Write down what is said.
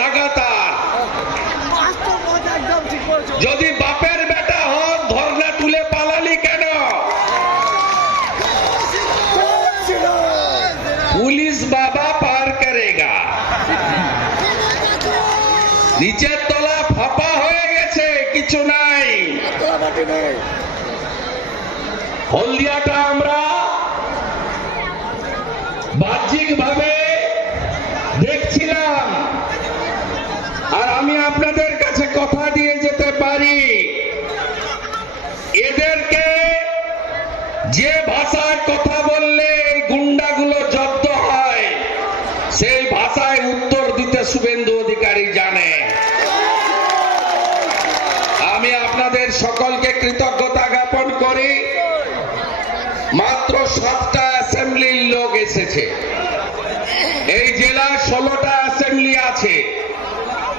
লাগাতার যদি বাপের বেটা হন ধর্ণা তুলে পালালি কেন? পুলিশ বাবা পার করেগা। নিচের তলা ফাঁপা হয়ে গেছে, কিছু নাই। হলদিয়াটা আমরা বাহ্যিক ভাবে দেখছিলাম, আর আমি আপনাদের কাছে কথা দিয়ে যেতে পারি, এদেরকে যে ভাষায় কথা বললে এই গুন্ডাগুলো জব্দ হয় সেই ভাষায় উত্তর দিতে শুভেন্দু অধিকারী জানে। আমি আপনাদের সকলকে কৃতজ্ঞতা জ্ঞাপন করি। মাত্র 7টা অ্যাসেম্বলির লোক এসেছে। এই জেলায় 16টা অ্যাসেম্বলি আছে।